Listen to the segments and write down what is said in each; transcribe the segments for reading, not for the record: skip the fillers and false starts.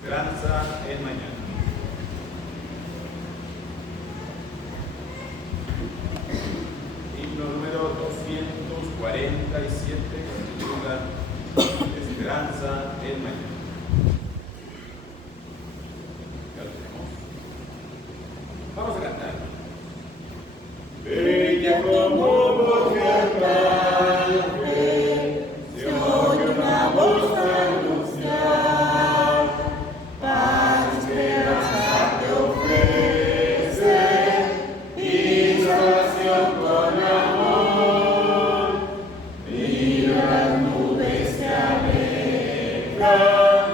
Esperanza en mañana. Himno número 247 que se titula Esperanza en mañana. Ya lo tenemos. Vamos a cantar. Bella como voz de arcángel, se oye una voz anunciar, paz, esperanza te ofrece, y salvación con amor. Mira las nubes se alegran,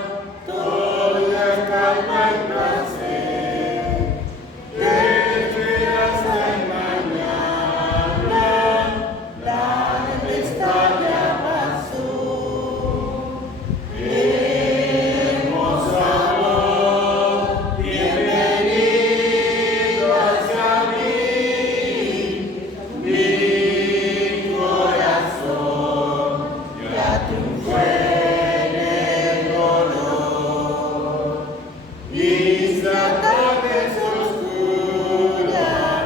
toda calma y placer, de esperanza en mañana, la tempestad ya pasó. Hermosa voz, bienvenido hacia mí, mi corazón ya triunfó en el dolor. Mis tardes oscuras,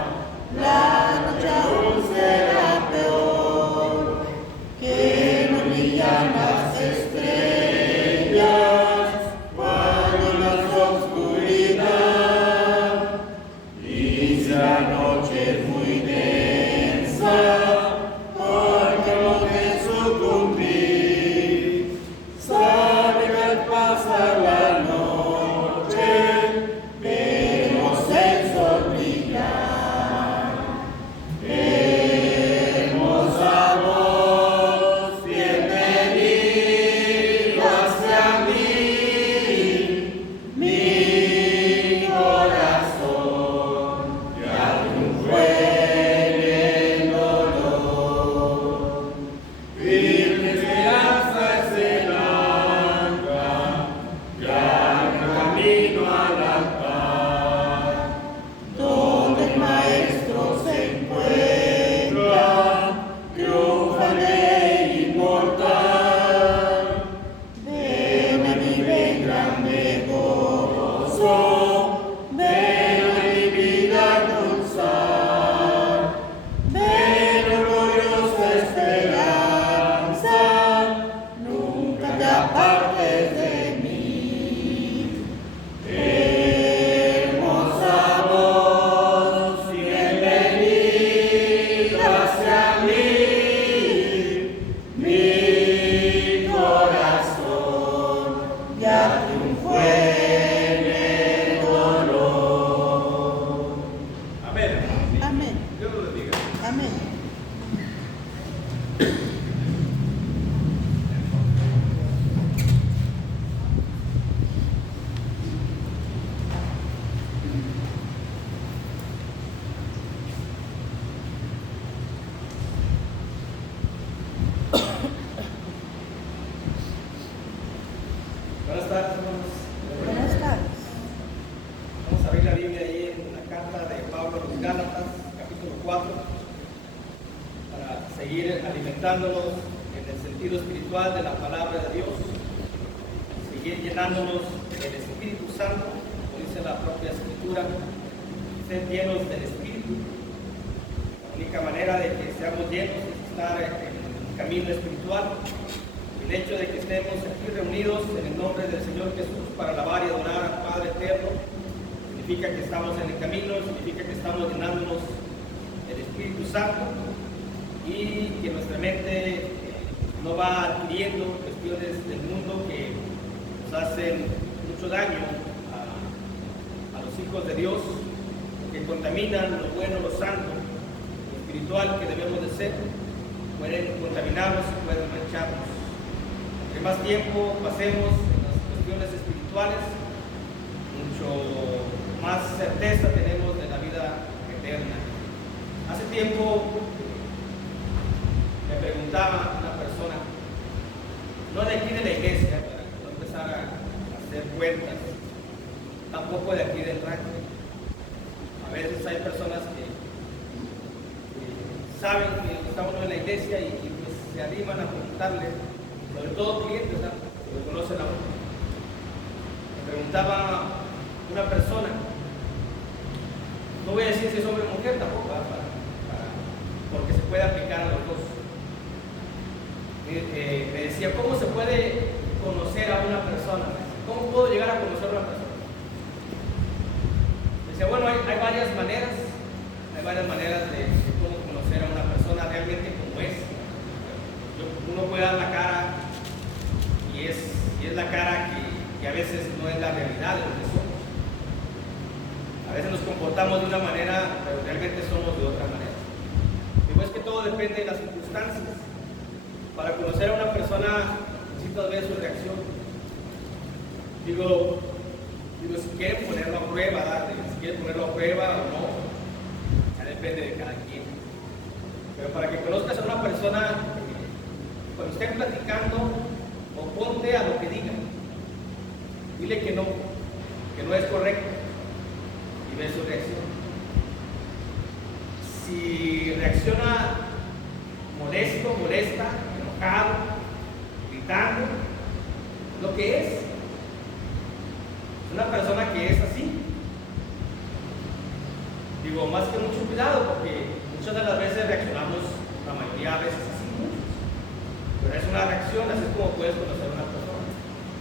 la noche aún será peor, que no brillan las estrellas cuando las oscuridad. Y si la noche es muy densa, porque no te sucumbir, sabe que al pasar la noche veremos el sol brillar. Hermosa voz, bienvenido hacia mí, mi corazón ya triunfó en el dolor. Firme esperanza es el ancla, ya el camino a la paz, donde el Maestro se encuentra, triunfa Rey inmortal. Ven a mi ven grande gozo, ven a mi vida dulzar, ven gloriosa esperanza, nunca te apartes de mí. Hermosa voz, bienvenida hacia mí, mi corazón ya triunfó en el dolor. Amén, hermanos. Amén. Dios los bendiga. Amén. Buenas tardes, hermanos. Buenas tardes. Vamos a abrir la Biblia ahí en la carta de Pablo a los Gálatas, capítulo 4, para seguir alimentándonos en el sentido espiritual de la palabra de Dios, seguir llenándonos del Espíritu Santo, como dice la propia Escritura, ser llenos del Espíritu. La única manera de que seamos llenos es estar en el camino espiritual. El hecho de que estemos aquí reunidos en el nombre del Señor Jesús para alabar y adorar al Padre Eterno significa que estamos en el camino, significa que estamos llenándonos del Espíritu Santo y que nuestra mente no va adquiriendo cuestiones del mundo que nos hacen mucho daño a los hijos de Dios, que contaminan lo bueno, lo santo, lo espiritual que debemos de ser, pueden contaminarnos y pueden mancharnos. Que más tiempo pasemos en las cuestiones espirituales, mucho más certeza tenemos de la vida eterna. Hace tiempo me preguntaba una persona, no de aquí de la iglesia, para no empezar a hacer cuentas, tampoco de aquí del rancho. A veces hay personas que saben que estamos en la iglesia y pues se animan a preguntarle, sobre todo clientes, ¿no? Que lo conocen a uno. Me comentaba una persona, no voy a decir si es hombre o mujer tampoco, porque se puede aplicar a los dos. Me decía, ¿cómo se puede conocer a una persona? ¿Cómo puedo llegar a conocer a una persona? Decía, bueno, hay varias maneras de cómo conocer a una persona realmente como es. Uno puede dar la cara y es la cara que a veces no es la realidad de lo que somos. A veces nos comportamos de una manera, pero realmente somos de otra manera. Digo, es que todo depende de las circunstancias. Para conocer a una persona necesitas ver su reacción. Digo, si quieren ponerlo a prueba, dale. Si quieren ponerlo a prueba o no, ya depende de cada quien. Pero para que conozcas a una persona, cuando estén platicando, oponte a lo que digan. Dile que no es correcto y ve su reacción. Si reacciona molesto, molesta, enojado, gritando, lo que es una persona que es así. Digo, más que mucho cuidado, porque muchas de las veces reaccionamos, la mayoría de veces así, pero es una reacción, así es como puedes conocer a una persona.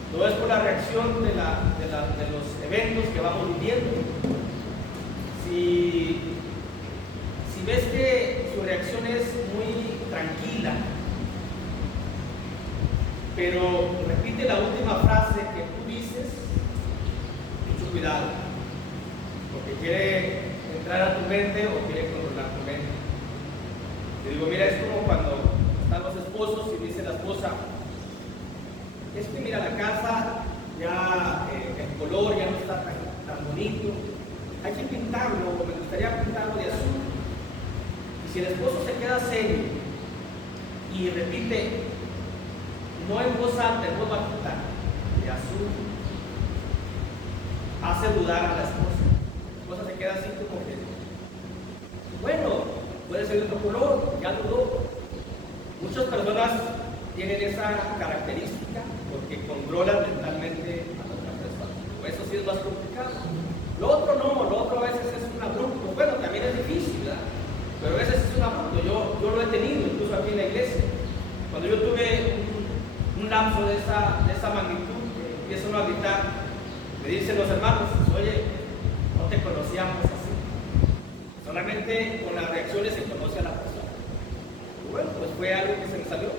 Todo es por la reacción de los eventos que vamos viviendo. Si ves que su reacción es muy tranquila, pero repite la última frase que tú dices, mucho cuidado, porque quiere entrar a tu mente o quiere controlar tu mente. Te digo, mira, es como cuando están los esposos y dice la esposa, es que mira, la casa ya el color ya no está tan bonito, hay que pintarlo, me gustaría pintarlo de azul. Y si el esposo se queda serio y repite, no en voz alta, en voz bajita, de azul, hace dudar a la esposa. La esposa se queda así como que, bueno, puede ser de otro color, ya dudó. Muchas personas tienen esa característica porque controlan mentalmente a la otra persona. Eso sí es más complicado. Lo otro no, lo otro a veces es un abrupto. Bueno, también es difícil, ¿verdad? Pero a veces es un abrupto. Yo lo he tenido, incluso aquí en la iglesia. Cuando yo tuve un lapso de esa magnitud, empiezo a gritar, me dicen los hermanos, oye, no te conocíamos así. Solamente con las reacciones se conoce a la persona. Y bueno, pues fue algo que se me salió.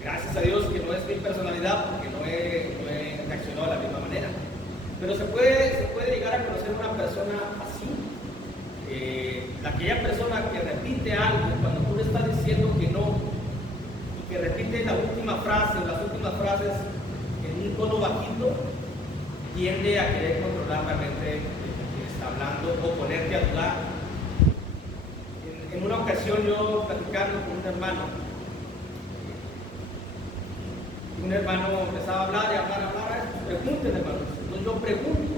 Gracias a Dios que no es mi personalidad, porque no he reaccionado de la misma manera. Pero se puede llegar a conocer una persona así. Aquella persona que repite algo cuando tú le estás diciendo que no, y que repite la última frase o las últimas frases en un tono bajito, tiende a querer controlar la mente de quien está hablando o ponerte a dudar. En una ocasión yo platicando con un hermano empezaba a hablar, pregunten, hermano. Entonces yo pregunto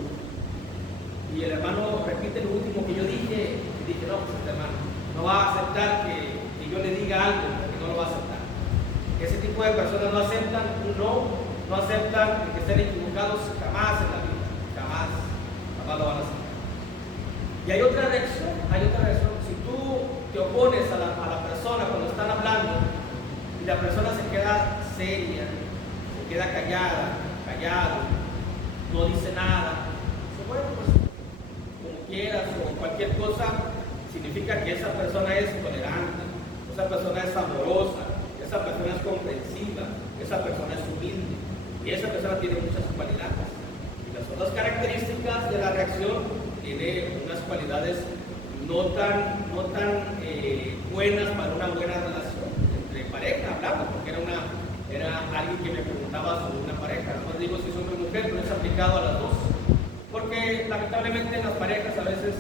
y el hermano repite lo último que yo dije y dije, no, pues este hermano no va a aceptar que yo le diga algo, porque no lo va a aceptar. Ese tipo de personas no aceptan un no aceptan que estén equivocados jamás en la vida, jamás lo van a aceptar. Y hay otra reacción. Si tú te opones a la persona cuando están hablando y la persona se queda seria, se queda callado, no dice nada, dice, bueno, pues como quieras o cualquier cosa, significa que esa persona es tolerante, esa persona es amorosa, esa persona es comprensiva, esa persona es humilde y esa persona tiene muchas cualidades. Y las otras características de la reacción tiene unas cualidades no tan buenas para una buena relación entre pareja, hablando, porque era alguien que me preguntaba sobre una pareja. No digo si es hombre o mujer, pero es aplicado a las dos. Porque lamentablemente en las parejas a veces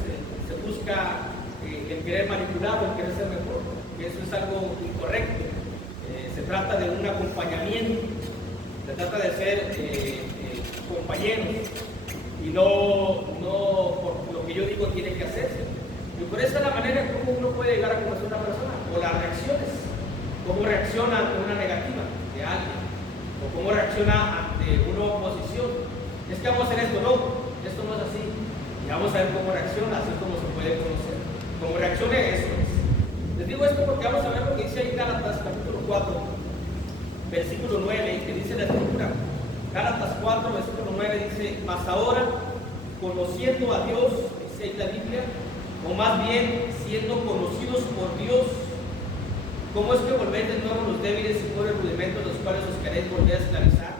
se busca el querer manipular o el querer ser mejor, que eso es algo incorrecto. Se trata de un acompañamiento, se trata de ser compañeros y no por lo que yo digo tiene que hacerse. Y por esa es la manera como uno puede llegar a conocer a una persona, o las reacciones, cómo reacciona ante una negativa de alguien, o cómo reacciona ante una oposición. es que vamos a hacer esto, no, esto no es así. Y vamos a ver cómo reacciona, así como se puede conocer. Como reaccione, eso es. Les digo esto porque vamos a ver lo que dice ahí Gálatas capítulo 4, versículo 9, que dice la Escritura. Gálatas 4, versículo 9 dice: mas ahora, conociendo a Dios, dice ahí la Biblia, o más bien siendo conocidos por Dios, ¿cómo es que volvéis de nuevo los débiles y pobres rudimentos los cuales os queréis volver a esclavizar?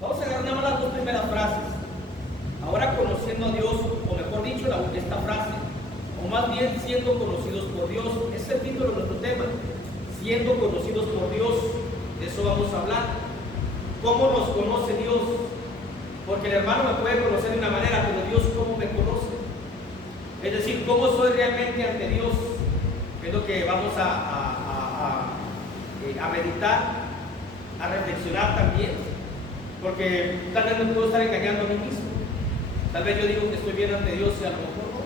Vamos a agarrar nada más las dos primeras frases. Ahora conociendo a Dios, o mejor dicho, esta frase, o más bien siendo conocidos por Dios. Ese es el título de nuestro tema, siendo conocidos por Dios. De eso vamos a hablar. ¿Cómo nos conoce Dios? Porque el hermano me puede conocer de una manera, pero Dios, ¿cómo me conoce? Es decir, ¿cómo soy realmente ante Dios? Es lo que vamos a meditar, a reflexionar también. Porque tal vez me puedo estar engañando a mí mismo. Tal vez yo digo que estoy bien ante Dios y a lo mejor no.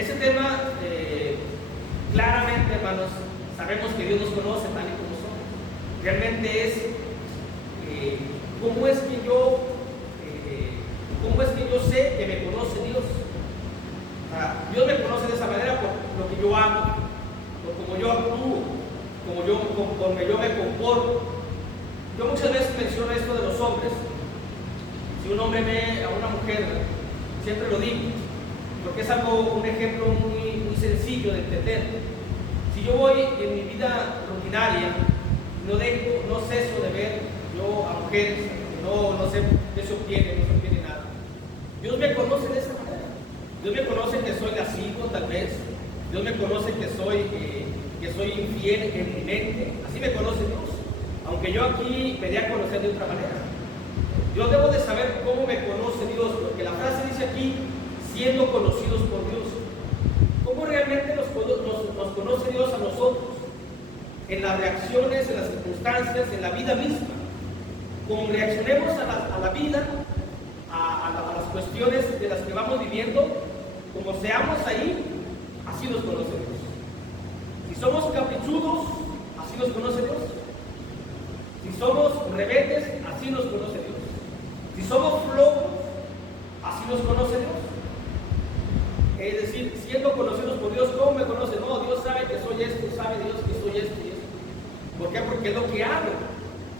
Ese tema, claramente, hermanos, sabemos que Dios nos conoce tal y como somos. Realmente es ¿cómo es que yo sé que me conoce Dios? Dios me conoce de esa manera por lo que yo hago, por cómo yo actúo, conforme yo me comporto. Yo muchas veces menciono esto de los hombres. Si un hombre ve a una mujer, siempre lo digo, porque es un ejemplo muy sencillo de entender. Si yo voy en mi vida rutinaria, no ceso de ver yo a mujeres, no sé qué se obtiene, no se obtiene nada. Dios me conoce de esa manera. Dios me conoce que soy lascivo, tal vez. Dios me conoce que soy infiel en mi mente. Así me conoce Dios. Aunque yo aquí me dé a conocer de otra manera. Yo debo de saber cómo me conoce Dios, porque la frase dice aquí, siendo conocidos por Dios. ¿Cómo realmente nos conoce Dios a nosotros? En las reacciones, en las circunstancias, en la vida misma. Como reaccionemos a la vida, a las cuestiones de las que vamos viviendo, como seamos ahí, así nos conoce Dios. Si somos caprichudos, así nos conoce Dios. Si somos rebeldes, así nos conoce Dios. Si somos flojos, así nos conoce Dios. Es decir, siendo conocidos por Dios, ¿cómo me conoce? No, Dios sabe que soy esto, sabe Dios que soy esto y esto. ¿Por qué? Porque es lo que hago.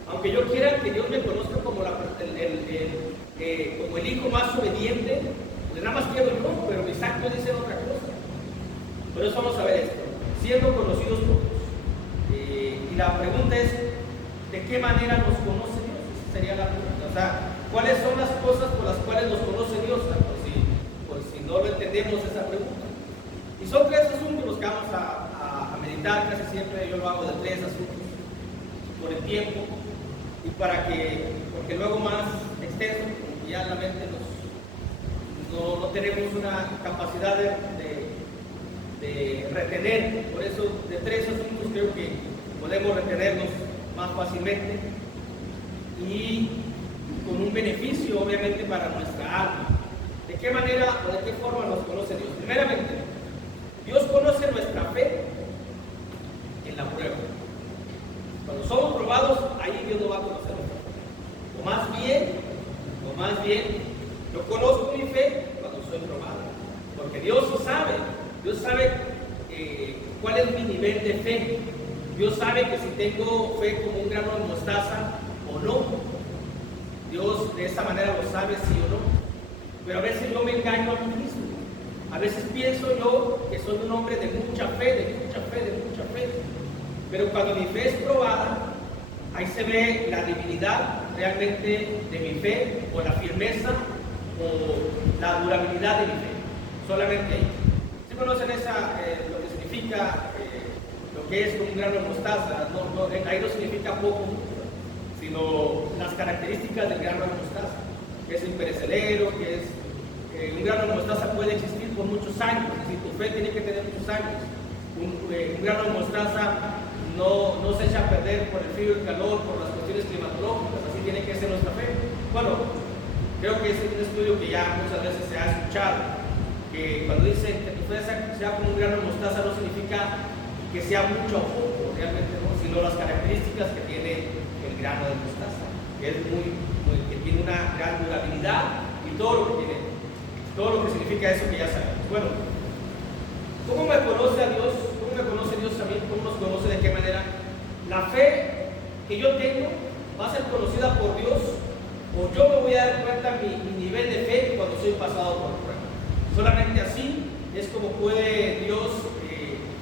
Aunque yo quiera que Dios me conozca como el hijo más obediente, pues nada más quiero yo, pero mis actos dicen otra cosa. Por eso vamos a ver esto, siendo conocidos por Dios. Y la pregunta es, ¿de qué manera nos conoce Dios? Esa sería la pregunta. O sea, ¿cuáles son las cosas por las cuales nos conoce Dios? Por si no lo entendemos esa pregunta. Y son tres asuntos los que vamos a meditar, casi siempre yo lo hago de tres asuntos por el tiempo y porque luego más extenso, porque ya la mente no tenemos una capacidad de retener. Por eso de tres asuntos creo que podemos retenerlos más fácilmente y con un beneficio obviamente para nuestra alma. ¿De qué manera o de qué forma nos conoce Dios? Primeramente, Dios conoce nuestra fe en la prueba. Cuando somos probados, ahí Dios no va a conocer nuestra fe. O más bien, yo conozco mi fe cuando soy probado. Porque Dios sabe cuál es mi nivel de fe. Dios sabe que si tengo fe como un grano de mostaza o no. Dios de esa manera lo sabe, sí o no. Pero a veces yo me engaño a mí mismo. A veces pienso yo que soy un hombre de mucha fe. Pero cuando mi fe es probada, ahí se ve la debilidad realmente de mi fe, o la firmeza, o la durabilidad de mi fe. Solamente ahí. ¿Sí conocen lo que significa lo que es un grano de mostaza? Ahí no significa poco, sino las características del grano de mostaza, que es imperecedero, que es un grano de mostaza puede existir por muchos años. Es decir, tu fe tiene que tener muchos años. Un grano de mostaza no se echa a perder por el frío y el calor, por las cuestiones climatológicas. Así tiene que ser nuestra fe. Bueno, creo que ese es un estudio que ya muchas veces se ha escuchado, que cuando dicen que tu fe sea como un grano de mostaza, no significa que sea mucho o poco, realmente no, sino las características que tiene el grano de mostaza, que es muy que tiene una gran durabilidad y todo lo que significa eso que ya sabemos. Bueno, ¿cómo me conoce a Dios? ¿Cómo me conoce Dios a mí? ¿Cómo nos conoce? ¿De qué manera? La fe que yo tengo va a ser conocida por Dios, o yo me voy a dar cuenta mi nivel de fe cuando soy pasado por prueba. Solamente así es como puede Dios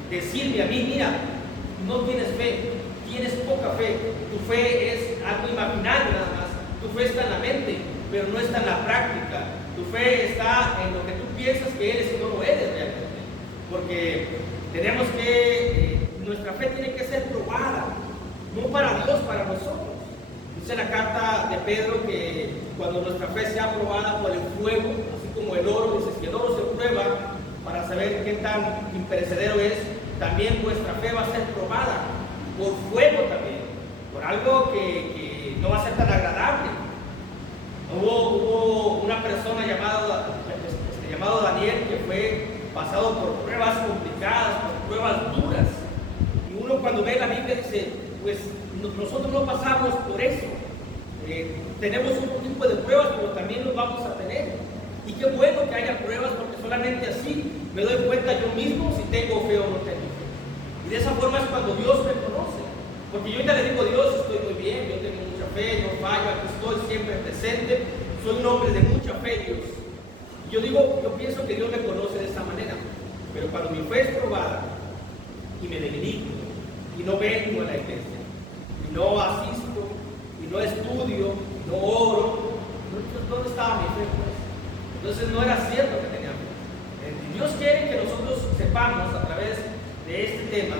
decirme a mí: mira, no tienes fe, tienes poca fe, tu fe es algo imaginario nada más, tu fe está en la mente, pero no está en la práctica, tu fe está en lo que tú piensas que eres y no lo eres realmente, porque tenemos que, nuestra fe tiene que ser probada, no para Dios, para nosotros. Dice la carta de Pedro que cuando nuestra fe sea probada por el fuego, así como el oro, dice: si el oro se prueba para saber qué tan imperecedero es, también vuestra fe va a ser probada por fuego también, por algo que no va a ser tan agradable. Hubo una persona llamado Daniel que fue pasado por pruebas complicadas, por pruebas duras, y uno cuando ve la Biblia dice: pues nosotros no pasamos por eso. Tenemos otro tipo de pruebas, pero también los vamos a tener. Y qué bueno que haya pruebas, porque solamente así me doy cuenta yo mismo si tengo fe o no tengo fe. Y de esa forma es cuando Dios me conoce. Porque yo ya le digo: Dios, estoy muy bien, yo tengo mucha fe, no fallo, aquí estoy siempre presente, soy un hombre de mucha fe, Dios. Y yo pienso que Dios me conoce de esa manera. Pero cuando mi fe es probada y me debilito, y no vengo a la iglesia, y no asisto, y no estudio, y no oro, ¿dónde estaba mi fe, pues? Entonces no era cierto que tenía fe. Dios quiere que nosotros sepamos a través de este tema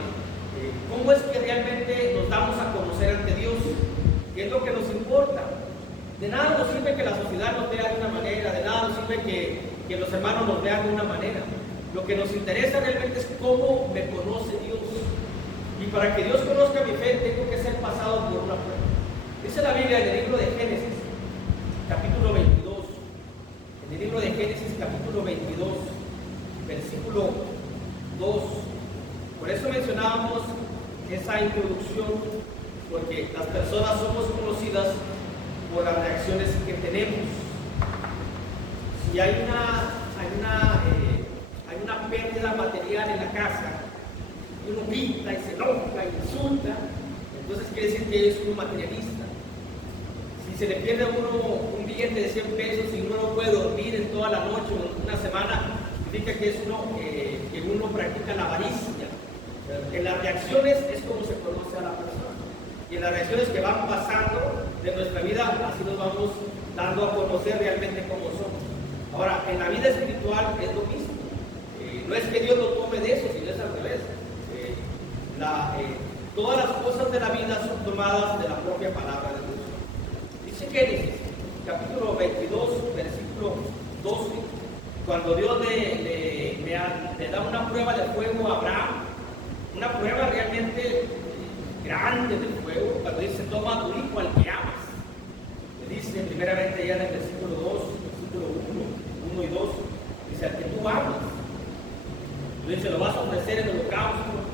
cómo es que realmente nos damos a conocer ante Dios, qué es lo que nos importa. De nada nos sirve que la sociedad nos vea de una manera, de nada nos sirve que los hermanos nos vean de una manera. Lo que nos interesa realmente es cómo me conoce Dios. Y para que Dios conozca mi fe, tengo que ser pasado por una prueba. Dice la Biblia en el libro de Génesis, capítulo 22. En el libro de Génesis, capítulo 22, versículo 2. Por eso mencionábamos esa introducción, porque las personas somos conocidas por las reacciones que tenemos. Si hay una pérdida material en la casa, y uno grita y se enoja y insulta, entonces quiere decir que es un materialista. Si se le pierde a uno un billete de 100 pesos y uno no puede dormir en toda la noche o en una semana, significa que uno practica la avaricia. En las reacciones es como se conoce a la persona. Y en las reacciones que van pasando de nuestra vida, así nos vamos dando a conocer realmente cómo somos. Ahora, en la vida espiritual es lo mismo. No es que Dios lo tome de eso, sino es al revés. Todas las cosas de la vida son tomadas de la propia palabra de Dios. Dice Génesis, capítulo 22, versículo 12, cuando Dios le da una prueba de fuego a Abraham, una prueba realmente grande del fuego, cuando dice: toma a tu hijo al que amas. Le dice primeramente ya en el versículo 2, versículo 1 y 2, dice: al que tú amas. Le dice: lo vas a ofrecer en holocausto.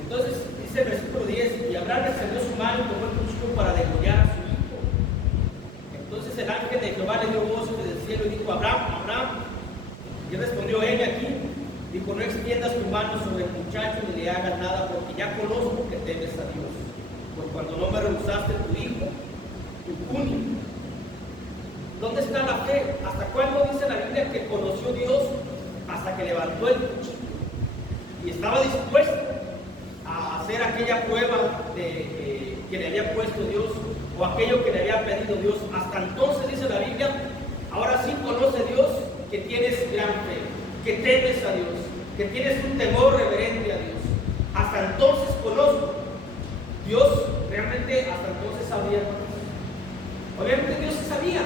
Entonces dice el versículo 10: y Abraham extendió su mano y tomó el cuchillo para degollar a su hijo. Entonces el ángel de Jehová le dio voz desde el cielo y dijo: Abraham, Abraham. Y él respondió: heme aquí. Dijo: no extiendas tu mano sobre el muchacho ni le hagas nada, porque ya conozco que temes a Dios, por cuando no me rehusaste tu hijo, tu único. ¿Dónde está la fe? ¿Hasta cuándo dice la Biblia que conoció Dios? Hasta que levantó el cuchillo y estaba dispuesto a hacer aquella prueba que le había puesto Dios, o aquello que le había pedido Dios. Hasta entonces, dice la Biblia, ahora sí conoce Dios que tienes gran fe, que temes a Dios, que tienes un temor reverente a Dios. Hasta entonces conozco. Dios realmente hasta entonces sabía. Obviamente Dios sí sabía,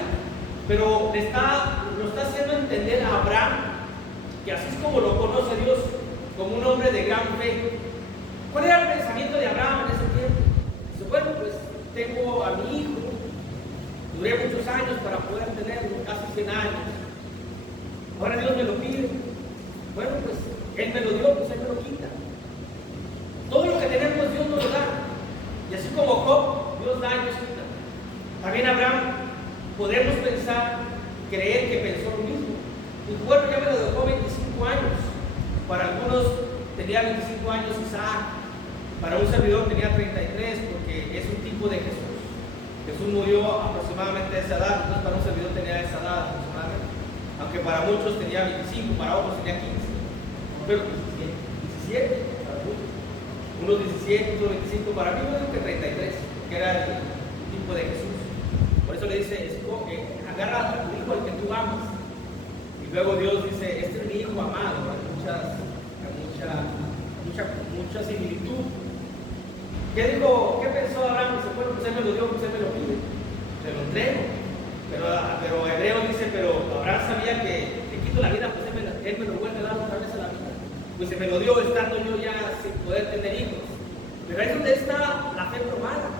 pero lo está haciendo entender a Abraham que así es como lo conoce Dios, como un hombre de gran fe. ¿Cuál era el pensamiento de Abraham en ese tiempo? Dice: bueno, pues tengo a mi hijo, duré muchos años para poder tenerlo, casi 100 años. Ahora Dios me lo pide. Bueno, pues Él me lo dio, pues Él me lo quita. Todo lo que tenemos Dios nos lo da. Y así como Job, Dios da y Dios quita. También Abraham creer que pensó lo mismo. Mi cuerpo ya me lo dejó 25 años. Para algunos tenía 25 años Isaac, para un servidor tenía 33, porque es un tipo de Jesús. Jesús murió aproximadamente a esa edad, entonces para un servidor tenía esa edad aproximadamente. Aunque para muchos tenía 25, para otros tenía 15. Pero 17 para muchos. Unos 17, otros 25, para mí no digo que 33, que era el tipo de Jesús. Por eso le dice, agarra a tu hijo al que tú amas. Y luego Dios dice, este es mi hijo amado. Hay mucha similitud. ¿Qué dijo? ¿Qué pensó Abraham? Dice, bueno, pues él me lo dio, pues él me lo pide. Se lo entrego. Pero Hebreo dice, pero Abraham sabía que le quito la vida, pues él me lo vuelve a dar otra vez a la vida. Pues se me lo dio estando yo ya sin poder tener hijos. Pero ahí es donde está la fe probada.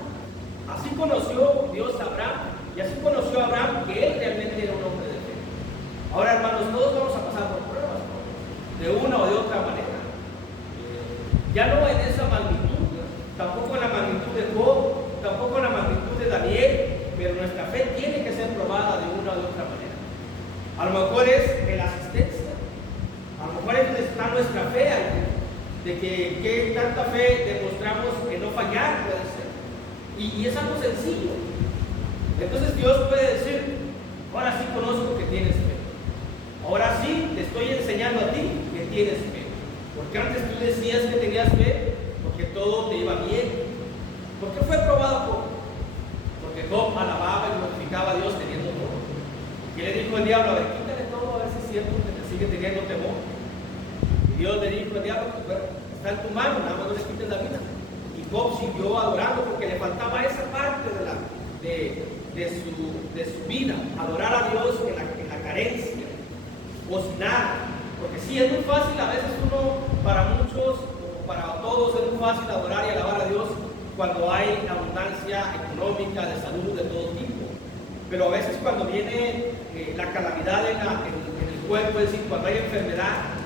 Así conoció Dios a Abraham, y así conoció a Abraham que él realmente era un hombre de fe. Ahora, hermanos, todos vamos a pasar por pruebas, ¿no? De una o de otra manera. Ya no en esa magnitud, tampoco en la magnitud de Job, tampoco en la magnitud de Daniel, pero nuestra fe tiene que ser probada de una o de otra manera. A lo mejor es en la asistencia. A lo mejor es donde está nuestra fe, de que tanta fe demostramos que no fallar, puede ser. Y es algo sencillo. Entonces Dios puede decir, ahora sí conozco que tienes fe. Ahora sí te estoy enseñando a ti que tienes fe. Porque antes tú decías que tenías fe, porque todo te iba bien. ¿Por qué fue probado Job? Porque Job alababa y glorificaba a Dios teniendo todo. ¿Qué le dijo el diablo? A ver, quítale todo, a ver si es cierto que te sigue teniendo temor. Y Dios le dijo al diablo, pues bueno, está en tu mano, nada más no le quites la vida. Y Job siguió adorando porque le faltaba esa parte de su vida, adorar a Dios en la carencia, o sin nada. Porque sí, es muy fácil, a veces para muchos, o para todos, es muy fácil adorar y alabar a Dios cuando hay abundancia económica, de salud, de todo tipo. Pero a veces cuando viene la calamidad en el cuerpo, es decir, cuando hay enfermedad,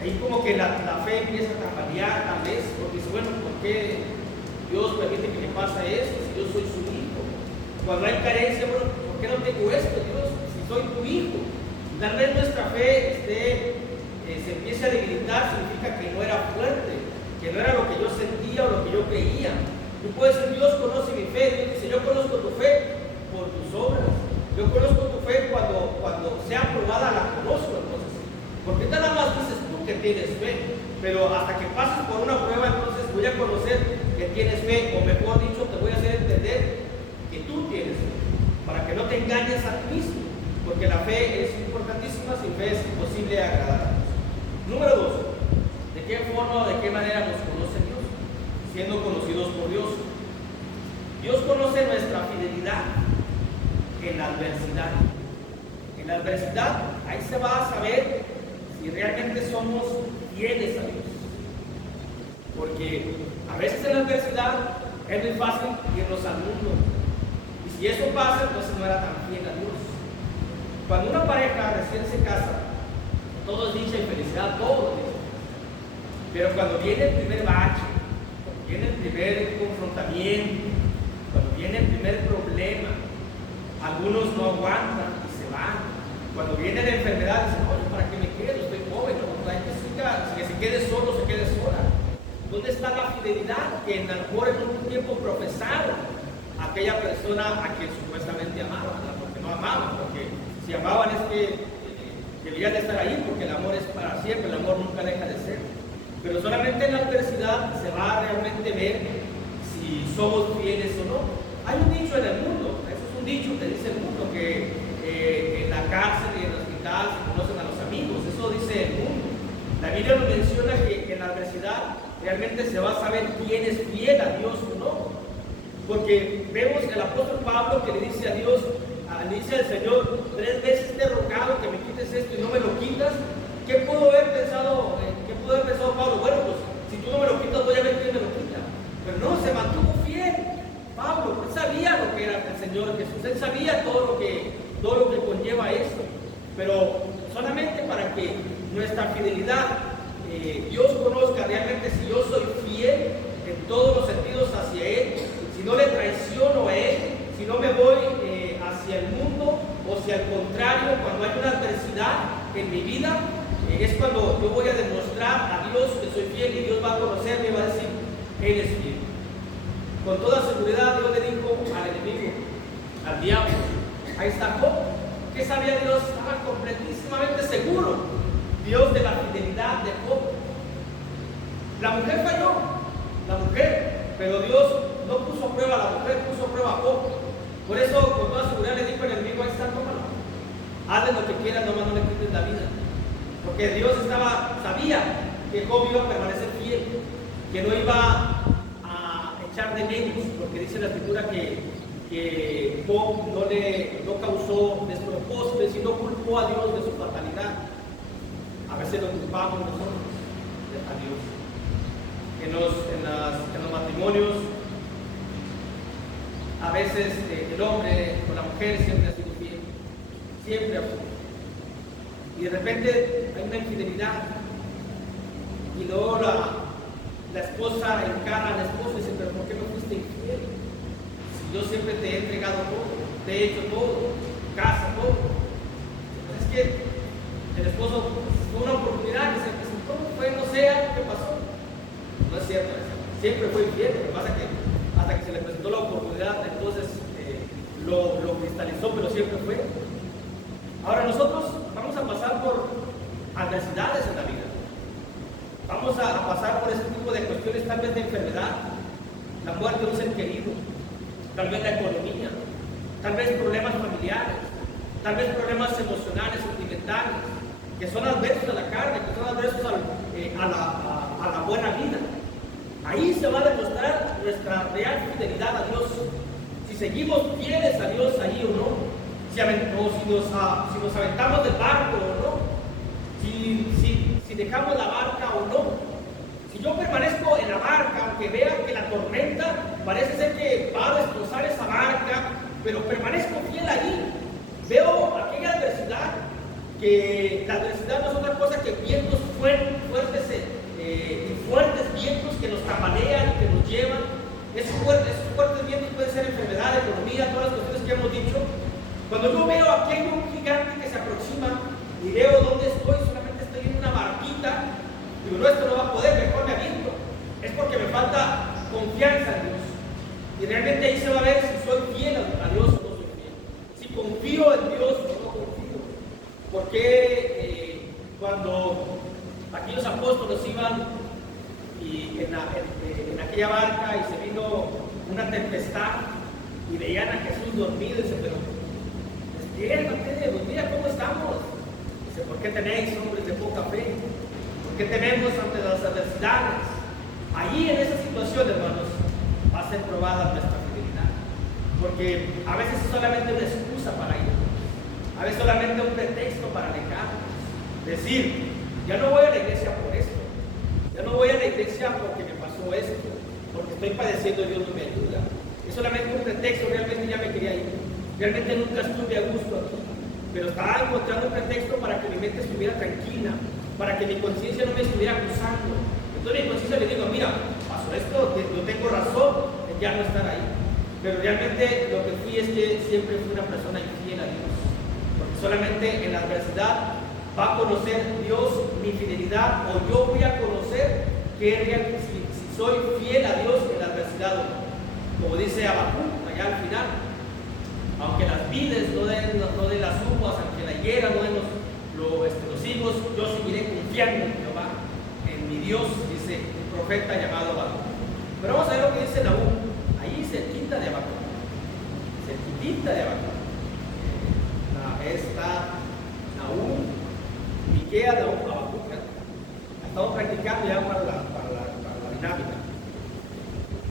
ahí como que la fe empieza a tambalear tal vez, porque dice, bueno, ¿por qué Dios permite que me pase esto si yo soy su hijo? Cuando hay carencia, bueno, ¿por qué no tengo esto, Dios, si soy tu hijo? Tal vez nuestra fe se empiece a debilitar, significa que no era fuerte, que no era lo que yo sentía o lo que yo creía. Tú puedes decir, Dios conoce mi fe. Dios dice, yo conozco tu fe por tus obras. Yo conozco tu fe cuando sea probada, la conozco. Entonces, porque nada más dices tú que tienes fe, pero hasta que pases por una prueba, entonces voy a conocer que tienes fe, o mejor dicho, te voy a hacer entender que tú tienes fe, para que no te engañes a ti mismo, porque la fe es importantísima. Sin fe es imposible agradar a Dios. Número 2, ¿de qué forma o de qué manera nos conoce Dios? Siendo conocidos por Dios. Dios conoce nuestra fidelidad en la adversidad. En la adversidad, ahí se va a saber si realmente somos fieles a Dios. Porque a veces en la adversidad es muy fácil irnos al mundo. Y si eso pasa, entonces no era tan fiel a Dios. Cuando una pareja recién se casa, todo es dicha y felicidad, todo es dicha. Pero cuando viene el primer bache, cuando viene el primer confrontamiento, cuando viene el primer problema, algunos no aguantan y se van. Cuando viene la enfermedad, dicen, oye, ¿para qué me quedo? Estoy joven, ¿no? Que se quede solo, se quede sola. ¿Dónde está la fidelidad que en el mejor en un tiempo profesaron aquella persona a quien supuestamente amaban? Porque no amaban, porque si amaban es que deberían de estar ahí, porque el amor es para siempre, el amor nunca deja de ser. Pero solamente en la adversidad se va a realmente ver si somos fieles o no. Hay un dicho en el mundo, eso es un dicho que dice el mundo, que en la cárcel y en el hospital se conocen a los amigos, eso dice el mundo. La Biblia nos menciona que en la adversidad realmente se va a saber quién es fiel a Dios o no. Porque vemos el apóstol Pablo que le dice a Dios, le dice al Señor, 3 veces te he rogado que me quites esto y no me lo quitas. ¿Qué pudo haber pensado Pablo? Bueno, pues si tú no me lo quitas, voy a ver quién me lo quita. Pero no, se mantuvo fiel. Pablo, él sabía lo que era el Señor Jesús, él sabía todo lo que conlleva esto. Pero solamente para que nuestra fidelidad, Dios conozca realmente si yo soy fiel en todos los sentidos hacia Él, si no le traiciono a Él, si no me voy hacia el mundo, o si al contrario cuando hay una adversidad en mi vida, es cuando yo voy a demostrar a Dios que soy fiel y Dios va a conocerme y va a decir, Él es fiel. Con toda seguridad Dios le dijo al enemigo, al diablo, ahí está Job. ¿Qué sabía Dios? Estaba completísimamente seguro Dios de la fidelidad de Job. La mujer falló, pero Dios no puso a prueba a la mujer, puso a prueba a Job. Por eso con toda seguridad le dijo al enemigo, ahí está, tómalo. Hazle lo que quieras, nomás no le quites la vida. Porque Dios sabía que Job iba a permanecer fiel, que no iba a echar de menos, porque dice la escritura que Job no causó despropósitos, sino culpó a Dios de su fatalidad. A veces lo culpamos nosotros a Dios. En los matrimonios, a veces el hombre con la mujer siempre ha sido fiel, siempre ha sido. Y de repente hay una infidelidad, y luego la esposa encara al esposo y dice, pero ¿por qué me fuiste infiel? Si yo siempre te he entregado todo, te he hecho todo, casa, todo. Es que el esposo tuvo una oportunidad que se presentó, fue, no sé, ¿qué pasó? No es cierto, siempre fue infiel. Lo que pasa es que hasta que se le presentó la oportunidad, entonces lo cristalizó, pero siempre fue. Ahora nosotros vamos a pasar por adversidades en la vida. Vamos a pasar por ese tipo de cuestiones, tal vez de enfermedad, la muerte de un ser querido, tal vez la economía, tal vez problemas familiares, tal vez problemas emocionales, sentimentales, que son adversos a la carne, que son adversos a la buena vida. Ahí se va a demostrar nuestra real fidelidad a Dios. Si seguimos fieles a Dios ahí o no. Si nos aventamos del barco o no. Si dejamos la barca o no. Si yo permanezco en la barca, aunque vea que la tormenta parece ser que va a destrozar esa barca, pero permanezco fiel ahí. Veo aquella adversidad, que la adversidad no es otra cosa que vientos fuertes y fuertes vientos que nos tambalean y que nos llevan. Esos fuertes vientos pueden ser enfermedad, economía, todas las cuestiones que hemos dicho. Cuando yo veo aquí hay un gigante que se aproxima y veo dónde estoy, solamente estoy en una barquita, digo, no, esto no va a poder, mejor me aviento. Es porque me falta confianza en Dios. Y realmente ahí se va a ver si soy fiel a Dios o no soy fiel. Si confío en Dios o no confío. Porque cuando aquellos apóstoles iban en aquella barca y se vino una tempestad y veían a Jesús dormido y dicen, pero despiértate, pues mira cómo estamos. Dice, ¿por qué tenéis hombres de poca fe? ¿Por qué tememos ante las adversidades? Ahí en esa situación, hermanos, va a ser probada nuestra fidelidad. Porque a veces es solamente una excusa para ir. A veces solamente un pretexto para alejarnos. Decir, ya no voy a la iglesia por esto. Ya no voy a la iglesia porque me pasó esto. Porque estoy padeciendo y Dios no me ayuda. Es solamente un pretexto, realmente ya me quería ir. Realmente nunca estuve a gusto aquí. Pero estaba encontrando un pretexto para que mi mente estuviera tranquila. Para que mi conciencia no me estuviera acusando. Entonces mi conciencia le digo, mira, pasó esto, yo tengo razón en ya no estar ahí. Pero realmente lo que fui es que siempre fui una persona infiel a Dios. Porque solamente en la adversidad va a conocer Dios mi fidelidad, o yo voy a conocer si soy fiel a Dios en la adversidad o no. Como dice Habacuc allá al final, aunque las vides no den las uvas, aunque la higuera no den los higos, yo seguiré confiando en Jehová, en mi Dios, dice un profeta llamado Habacuc. Pero vamos a ver lo que dice Nahum, ahí cerquita de Habacuc, cerquitita de Habacuc. Está Nahum, Miqueas, Nahum, Habacuc. Estamos practicando ya para la dinámica.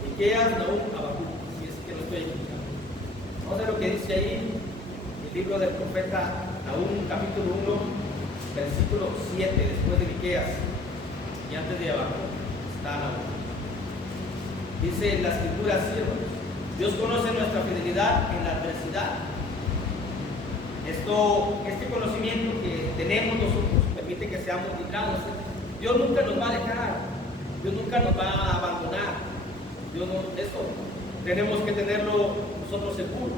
Miqueas, Nahum, Habacuc, si es que no estoy equivocado. Vamos a ver lo que dice ahí el libro del profeta Nahum, capítulo 1, versículo 7, después de Miqueas y antes de Habacuc está Nahum. Dice la escritura así, hermanos: Dios conoce nuestra fidelidad en la adversidad. Este conocimiento que tenemos nosotros permite que seamos librados. Dios nunca nos va a dejar, Dios nunca nos va a abandonar. Eso tenemos que tenerlo nosotros seguro.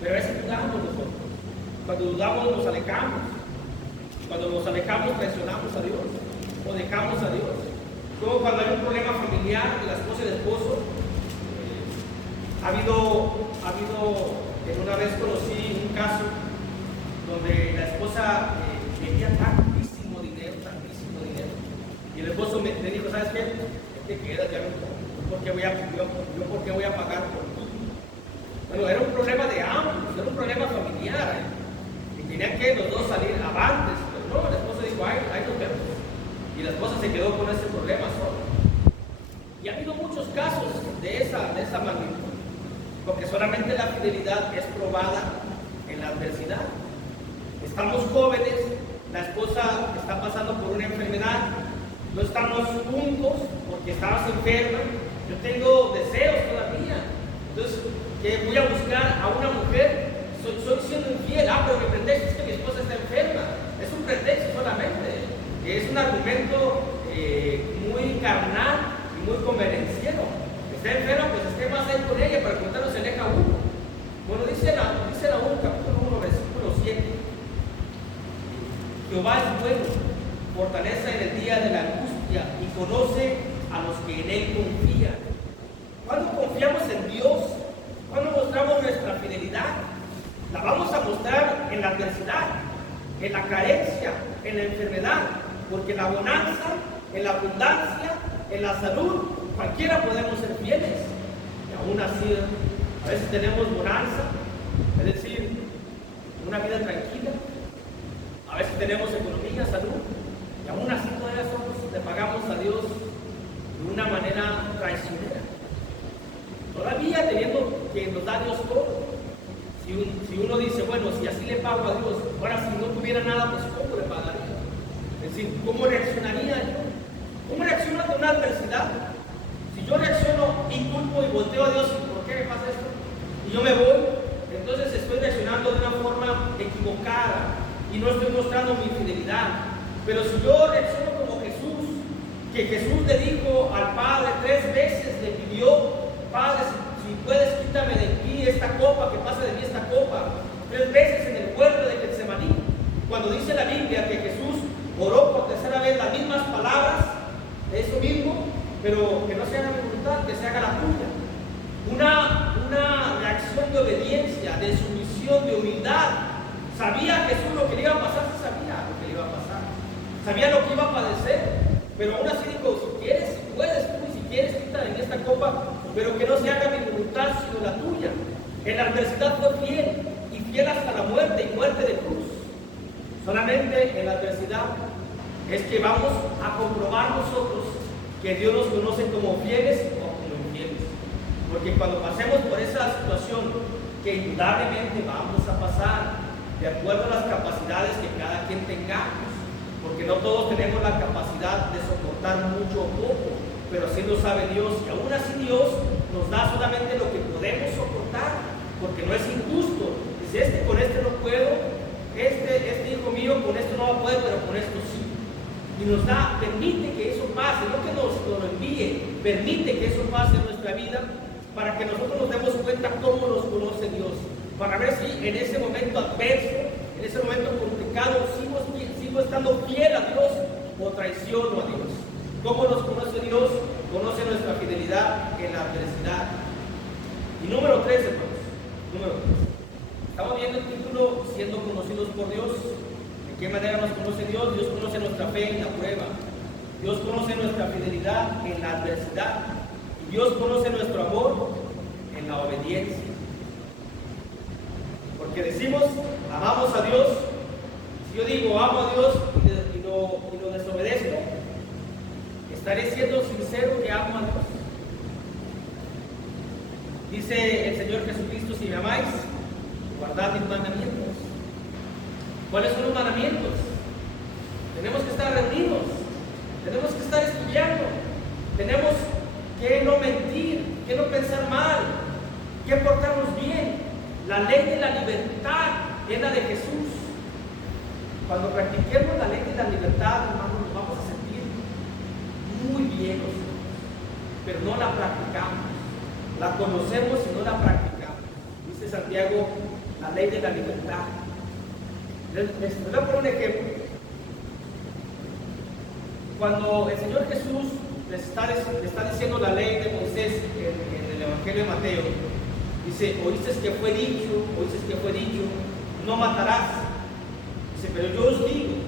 Pero a veces dudamos nosotros. Cuando dudamos nos alejamos. Cuando nos alejamos traicionamos a Dios o dejamos a Dios. Como cuando hay un problema familiar de la esposa y el esposo. Ha habido, en una vez conocí un caso donde la esposa quería tantísimo dinero, y el esposo me dijo, ¿sabes qué? Te quedas, ya no, ¿por qué voy a pagar por ti? Bueno, era un problema de ambos, era un problema familiar, y tenían que los dos salir avantes, pero no, la esposa dijo, ay, nos vemos, y la esposa se quedó con ese problema sola. Y ha habido muchos casos de esa magnitud, porque solamente la fidelidad es probada en la adversidad. Estamos jóvenes, la esposa está pasando por una enfermedad, no estamos juntos porque estabas enferma, yo tengo deseos todavía, entonces que voy a buscar a una mujer, soy siendo infiel, pero mi pretexto es que mi esposa está enferma, es un pretexto solamente, es un argumento muy carnal y muy convenenciero. Está enferma, pues esté más ahí con ella para contarnos en Eja 1. Bueno, dice Nahum, capítulo 1, versículo 7. Jehová es bueno, fortaleza en el día de la angustia y conoce a los que en él confían. Cuando confiamos en Dios, cuando mostramos nuestra fidelidad, la vamos a mostrar en la adversidad, en la carencia, en la enfermedad, porque en la bonanza, en la abundancia, en la salud, cualquiera podemos ser fieles. Y aún así, a veces tenemos bonanza, es decir, una vida tranquila. A veces tenemos economía, salud, y aún así todavía le pagamos a Dios de una manera traicionera. Todavía teniendo que nos da Dios todo. Si uno dice, bueno, si así le pago a Dios, ahora si no tuviera nada, pues ¿cómo le pagaría? Es decir, ¿cómo reaccionaría yo? ¿Cómo reacciono ante una adversidad? Si yo reacciono inculpo y volteo a Dios, ¿por qué me pasa esto? Y yo me voy, entonces estoy reaccionando de una forma equivocada y no estoy mostrando mi fidelidad. Pero si yo reacciono como Jesús, que Jesús le dijo al Padre 3 veces, le pidió, Padre, si puedes quítame de ti esta copa, que pase de mí esta copa, 3 veces en el huerto de Getsemaní. Cuando dice la Biblia que Jesús oró por tercera vez las mismas palabras, eso mismo, pero que no se haga mi voluntad, que se haga la tuya. Una reacción de obediencia, de sumisión, de humildad. Sabía Jesús lo que le iba a pasar, sí sabía lo que le iba a pasar. Sabía lo que iba a padecer, pero aún así dijo, si quieres, si puedes tú, y si quieres, quita en esta copa, pero que no se haga mi voluntad, sino la tuya. En la adversidad fue fiel, y fiel hasta la muerte, y muerte de cruz. Solamente en la adversidad es que vamos a comprobar nosotros que Dios nos conoce como fieles o como infieles. Porque cuando pasemos por esa situación, que indudablemente vamos a pasar, de acuerdo a las capacidades que cada quien tengamos, porque no todos tenemos la capacidad de soportar mucho o poco, pero así lo sabe Dios, y aún así Dios nos da solamente lo que podemos soportar, porque no es injusto. Dice, con este no puedo, este hijo mío con esto no va a poder, pero con esto sí. Y nos da, permite que eso pase, no que nos lo envíe, permite que eso pase en nuestra vida, para que nosotros nos demos cuenta cómo nos conoce Dios, para ver si en ese momento adverso, en ese momento complicado, sigo estando fiel a Dios o traiciono a Dios. ¿Cómo nos conoce Dios? Conoce nuestra fidelidad en la adversidad. Y número 3, hermanos, número 3. Estamos viendo el título, siendo conocidos por Dios. ¿De qué manera nos conoce Dios? Dios conoce nuestra fe en la prueba. Dios conoce nuestra fidelidad en la adversidad. Y Dios conoce nuestro amor en la obediencia. Porque decimos, amamos a Dios. Si yo digo, amo a Dios y lo desobedezco, ¿estaré siendo sincero que amo a Dios? Dice el Señor Jesucristo, si me amáis, guardad mis mandamientos. ¿Cuáles son los mandamientos? Tenemos que estar reunidos, tenemos que estar estudiando, tenemos que no mentir, que no pensar mal, que portarnos bien. La ley de la libertad es la de Jesús. Cuando practiquemos la ley de la libertad, hermanos, nos vamos a sentir muy bien nosotros, pero no la practicamos. La conocemos y no la practicamos. Dice Santiago, la ley de la libertad. Les voy a poner un ejemplo. Cuando el Señor Jesús le está diciendo la ley de Moisés en el Evangelio de Mateo, dice, oíste que fue dicho, no matarás. Dice, pero yo os digo,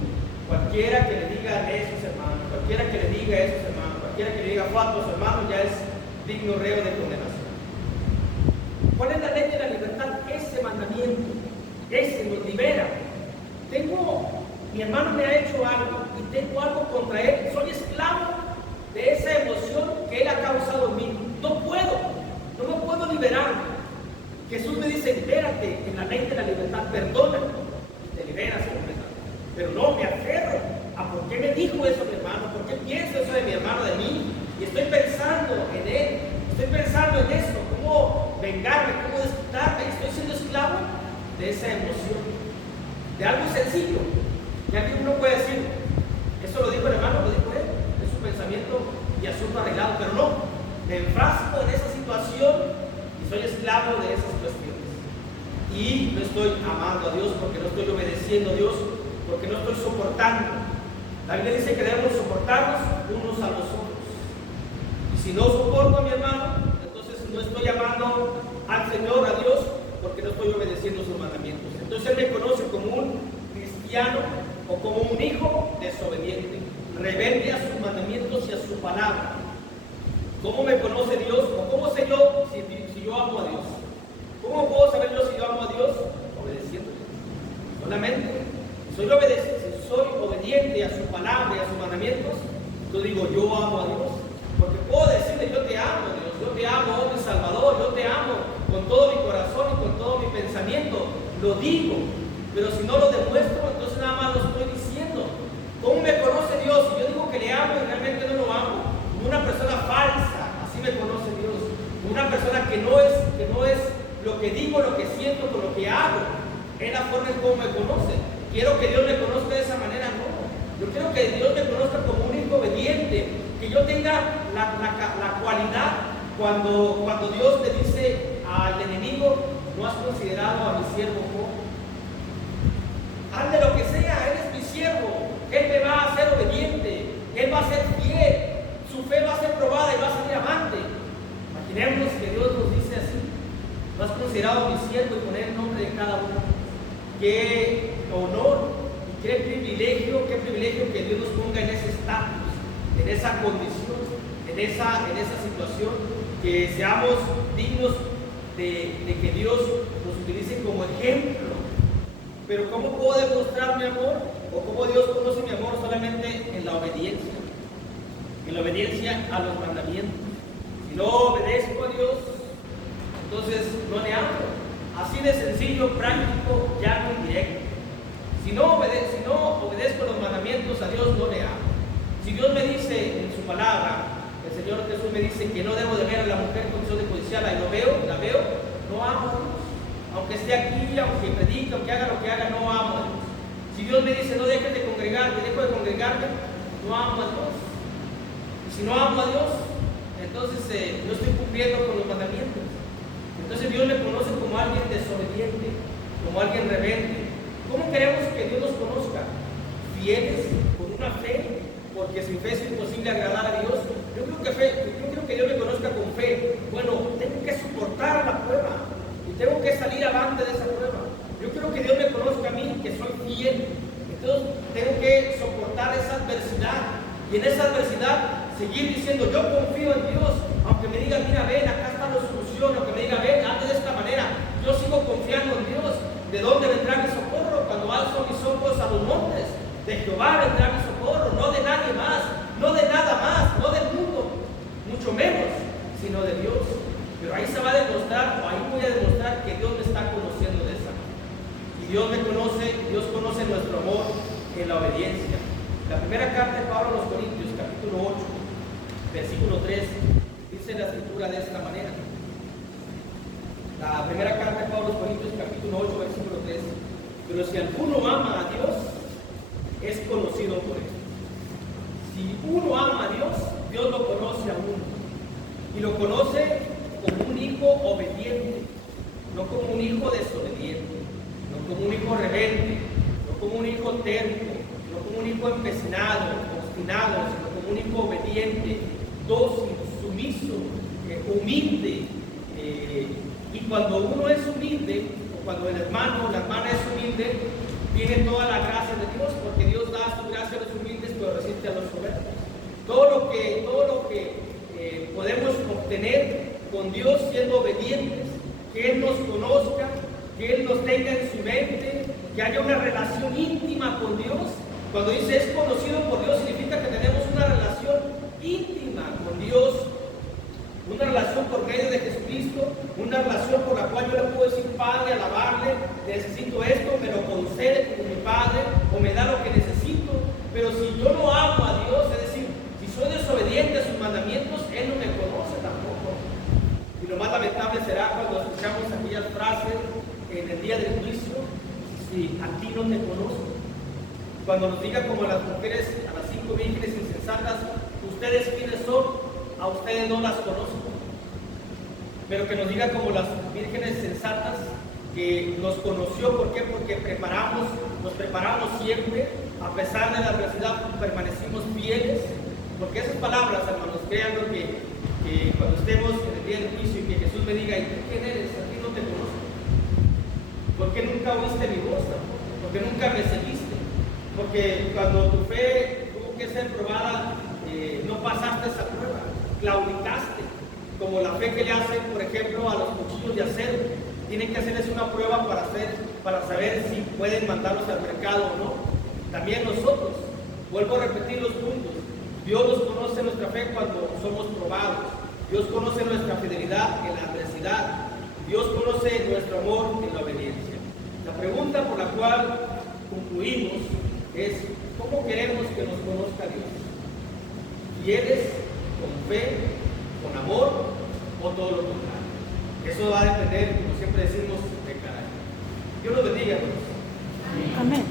cualquiera que le diga eso a su hermano, cualquiera que le diga eso a su hermano, cualquiera que le diga fato a su hermano, ya es digno reo de condenación. ¿Cuál es la ley de la libertad? Ese mandamiento, ese nos libera. Mi hermano me ha hecho algo y tengo algo contra él, soy esclavo de esa emoción que él ha causado en mí. No me puedo liberar. Jesús me dice, libérate en la ley de la libertad, perdona y te liberas completamente. Pero no, me aferro a por qué me dijo eso mi hermano, por qué piensa eso de mi hermano de mí, y estoy pensando en él, estoy pensando en esto, cómo vengarme, cómo desquitarme, y estoy siendo esclavo de esa emoción, de algo sencillo, que alguien no puede decir, eso lo dijo el hermano, lo dijo él, es su pensamiento y asunto arreglado, pero no, me enfrasco en esa situación y soy esclavo de esas cuestiones. Y no estoy amando a Dios porque no estoy obedeciendo a Dios, porque no estoy soportando. La Biblia dice que debemos soportarnos unos a los otros. Y si no soporto a mi hermano, entonces no estoy amando al Señor, a Dios, porque no estoy obedeciendo sus mandamientos. Entonces Él me conoce como un cristiano o como un hijo desobediente, rebelde a sus mandamientos y a su palabra. ¿Cómo me conoce Dios? ¿O cómo sé yo si yo amo a Dios? ¿Cómo puedo saber yo si yo amo a Dios? Obedeciéndole. Solamente. Si soy obediente a su palabra y a sus mandamientos, yo digo, yo amo a Dios. Porque puedo decirle, yo te amo, Dios, yo te amo, oh mi Salvador, yo te amo con todo mi corazón y con todo mi pensamiento. Lo digo, pero si no lo demuestro, entonces nada más lo estoy diciendo. ¿Cómo me conoce Dios? Si yo digo que le amo y realmente no lo amo, como una persona falsa, así me conoce Dios. Como una persona que no es lo que digo, lo que siento, con lo que hago. Es la forma en cómo me conoce. Quiero que Dios me conozca de esa manera, no. Yo quiero que Dios me conozca como un hijo obediente, que yo tenga la cualidad cuando Dios le dice al enemigo, no has considerado a mi siervo Job. Hazle lo que sea, él es mi siervo, él me va a hacer obediente, él va a ser fiel, su fe va a ser probada y va a salir avante. Imaginemos que Dios nos dice así, no has considerado a mi siervo y poner el nombre de cada uno. Qué honor y qué privilegio que Dios nos ponga en ese estatus, en esa condición, en esa situación, que seamos dignos de que Dios nos utilice como ejemplo. Pero ¿cómo puedo demostrar mi amor? ¿O cómo Dios conoce mi amor? Solamente en la obediencia a los mandamientos. Si no obedezco a Dios, entonces no le amo. Así de sencillo, práctico, llano y directo. Si no obedezco los mandamientos a Dios, no le amo. Si Dios me dice en su palabra, el Señor Jesús me dice que no debo de ver a la mujer con condición de codiciarla y la veo, no amo a Dios. Aunque esté aquí, aunque predique, aunque haga lo que haga, no amo a Dios. Si Dios me dice no dejes de congregarme, dejo de congregarme, no amo a Dios. Y si no amo a Dios, entonces no estoy cumpliendo con los mandamientos. Entonces Dios me conoce como alguien desobediente, como alguien rebelde. ¿Cómo queremos que Dios nos conozca? Fieles, con una fe, porque sin fe es imposible agradar a Dios. Yo quiero que Dios me conozca con fe. Bueno, tengo que soportar la prueba y tengo que salir avante de esa prueba. Yo quiero que Dios me conozca a mí, que soy fiel. Entonces tengo que soportar esa adversidad y en esa adversidad seguir diciendo, yo confío en Dios. Aunque me diga, mira, ven, acá está la solución, aunque me diga, ven, hazte de esta manera, yo sigo confiando en Dios. ¿De dónde vendrá mi socorro? Cuando alzo mis ojos a los montes, de Jehová vendrá mi socorro, no de nadie más, no de nada más, no del mundo, mucho menos, sino de Dios. Pero ahí se va a demostrar, o ahí voy a demostrar que Dios me está conociendo de esa manera. Y Dios me conoce, Dios conoce nuestro amor en la obediencia. La primera carta de Pablo a los Corintios, capítulo 8, versículo 3, dice la escritura de esta manera. La primera carta de Pablo a los Corintios, capítulo 8, versículo 3. Pero si alguno ama a Dios, es conocido por él. Si uno ama a Dios, Dios lo conoce a uno. Y lo conoce como un hijo obediente, no como un hijo desobediente, no como un hijo rebelde, no hijo terco, no como un hijo empecinado, obstinado, sino como un hijo obediente, dócil, sumiso, humilde. Y cuando uno es humilde, o cuando el hermano o la hermana es humilde, tiene toda la gracia de Dios, porque Dios da su gracia a los humildes, pero resiste a los soberbios. Todo lo que podemos obtener con Dios siendo obedientes, que Él nos conozca, que Él nos tenga en su mente, que haya una relación íntima con Dios. Cuando dice es conocido por Dios, significa que tenemos una relación íntima con Dios, una relación por medio de Jesucristo, una relación por la cual yo le puedo decir, Padre, alabarle, necesito esto, me lo concede como mi Padre, o me da lo que necesito. Pero si yo no amo a Dios, es decir, si soy desobediente a sus mandamientos, Él no me conoce tampoco. Y lo más lamentable será cuando escuchamos aquellas frases en el día del juicio, si a ti no te conozco. Cuando nos diga como las mujeres, a las 5 vírgenes insensatas, ustedes quiénes son, a ustedes no las conozco. Pero que nos diga como las vírgenes sensatas, que nos conoció. ¿Por qué? Porque nos preparamos siempre, a pesar de la adversidad, permanecimos fieles. Porque esas palabras, hermanos, créanlo que cuando estemos en el día del juicio y que Jesús me diga, ¿y tú quién eres? A ti no te conozco. ¿Por qué nunca oíste mi voz? Porque nunca me seguiste. Porque cuando tu fe tuvo que ser probada, no pasaste esa prueba, claudicaste. Como la fe que le hacen, por ejemplo, a los cuchillos de acero. Tienen que hacerles una prueba para saber si pueden mandarlos al mercado o no. También nosotros, vuelvo a repetir los puntos. Dios nos conoce nuestra fe cuando somos probados. Dios conoce nuestra fidelidad en la adversidad. Dios conoce nuestro amor en la obediencia. La pregunta por la cual concluimos es, ¿cómo queremos que nos conozca Dios? ¿Fieles, con fe, con amor o todo lo contrario? Eso va a depender, como siempre decimos, de cada uno. Dios los bendiga a todos. Amén.